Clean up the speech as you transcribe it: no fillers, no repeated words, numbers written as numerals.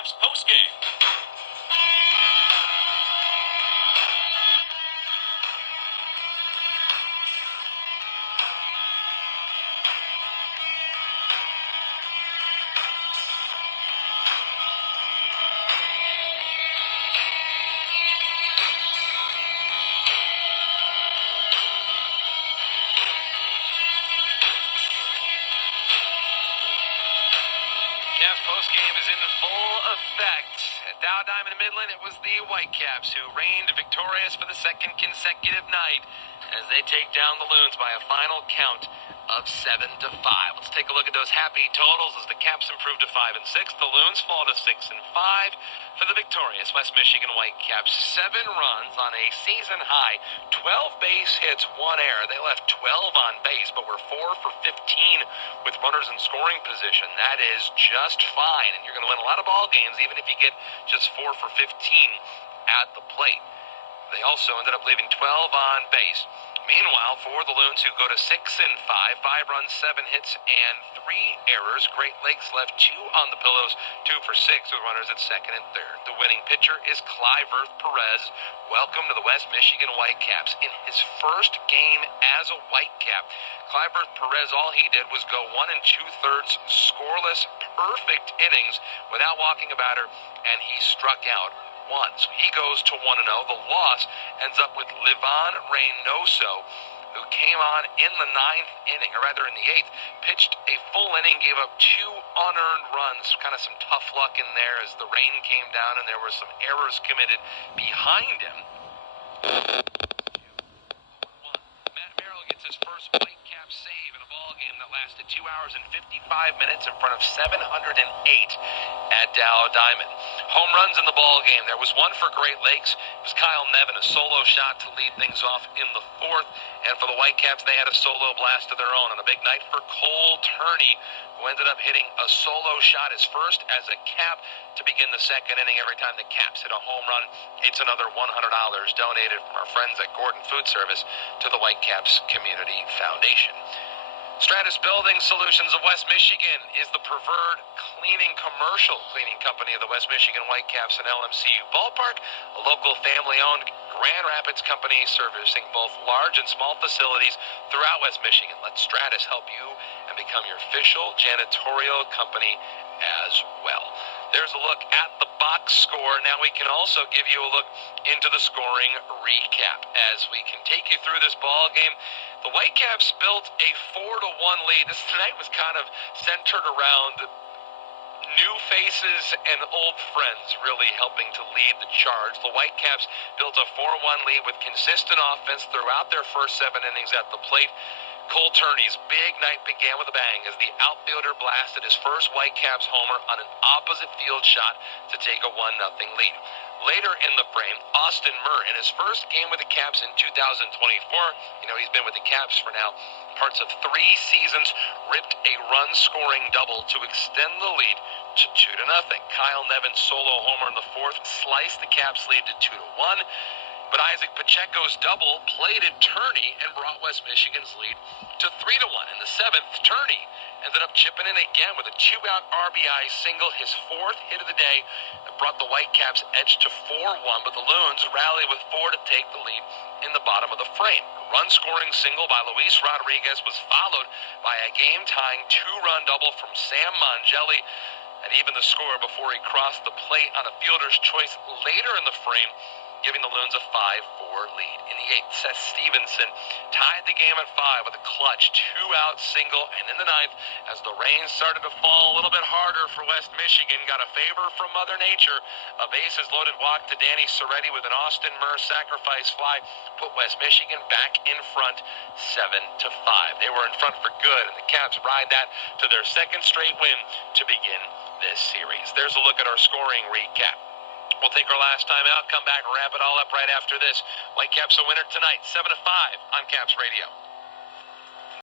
Whitecaps postgame. Caps postgame is in full effect. At Dow Diamond Midland, it was the Whitecaps who reigned victorious for the second consecutive night as they take down the Loons by a final count of 7-5. Let's take a look at those happy totals as the Caps improve to 5-6. The Loons fall to 6-5 for the victorious West Michigan Whitecaps. 7 runs on a season high, 12 base hits, 1 error. They left 12 on base, but were 4 for 15 with runners in scoring position. That is just fine, and you're going to win a lot of ball games even if you get just 4 for 15 at the plate. They also ended up leaving 12 on base. Meanwhile, for the Loons, who go to 6-5, 5 runs, 7 hits, and 3 errors, Great Lakes left 2 on the pillows, 2 for 6 with runners at second and third. The winning pitcher is Clyburth Perez. Welcome to the West Michigan Whitecaps. In his first game as a Whitecap, Clyburth Perez, all he did was go 1 2/3 scoreless, perfect innings without walking a batter, and he struck out one. So he goes to 1-0. The loss ends up with Livan Reynoso, who came on in the 9th inning, or rather in the 8th, pitched a full inning, gave up 2 unearned runs, kind of some tough luck in there as the rain came down and there were some errors committed behind him. Matt Merrill gets his first Whitecap save in a ball game that lasted 2 hours and 55 minutes in front of 708 at Dow Diamond. Home runs in the ball game. There was one for Great Lakes. It was Kyle Nevin, a solo shot to lead things off in the 4th. And for the Whitecaps, they had a solo blast of their own on a big night for Cole Turney, who ended up hitting a solo shot, his first as a Cap, to begin the second inning. Every time the Caps hit a home run, it's another $100 donated from our friends at Gordon Food Service to the Whitecaps Community Foundation. Stratus Building Solutions of West Michigan is the preferred commercial cleaning company of the West Michigan Whitecaps and LMCU Ballpark, a local family-owned Grand Rapids company servicing both large and small facilities throughout West Michigan. Let Stratus help you and become your official janitorial company as well. There's a look at the box score. Now we can also give you a look into the scoring recap as we can take you through this ball game. The Whitecaps built a 4-1 lead. This tonight was kind of centered around new faces and old friends really helping to lead the charge. The Whitecaps built a 4-1 lead with consistent offense throughout their first 7 innings at the plate. Cole Turney's big night began with a bang as the outfielder blasted his first Whitecaps homer on an opposite field shot to take a 1-0 lead. Later in the frame, Austin Murr, in his first game with the Caps in 2024, he's been with the Caps for now parts of 3 seasons, ripped a run-scoring double to extend the lead to 2-0. Kyle Nevin's solo homer in the 4th sliced the Caps lead to 2-1. But Isaac Pacheco's double plated Turney and brought West Michigan's lead to 3-1. In the 7th, Turney ended up chipping in again with a 2-out RBI single, his 4th hit of the day, that brought the Whitecaps edge to 4-1, but the Loons rallied with 4 to take the lead in the bottom of the frame. A run-scoring single by Luis Rodriguez was followed by a game-tying 2-run double from Sam Mongelli, and even the score before he crossed the plate on a fielder's choice later in the frame, giving the Loons a 5-4 lead. In the 8th, Seth Stevenson tied the game at 5 with a clutch 2-out single, and in the 9th, as the rain started to fall a little bit harder for West Michigan, got a favor from Mother Nature. A bases-loaded walk to Danny Soretti with an Austin Murr sacrifice fly put West Michigan back in front 7-5. They were in front for good, and the Caps ride that to their 2nd straight win to begin this series. There's a look at our scoring recap. We'll take our last time out, come back, wrap it all up right after this. Whitecaps a winner tonight, 7-5 on Caps Radio.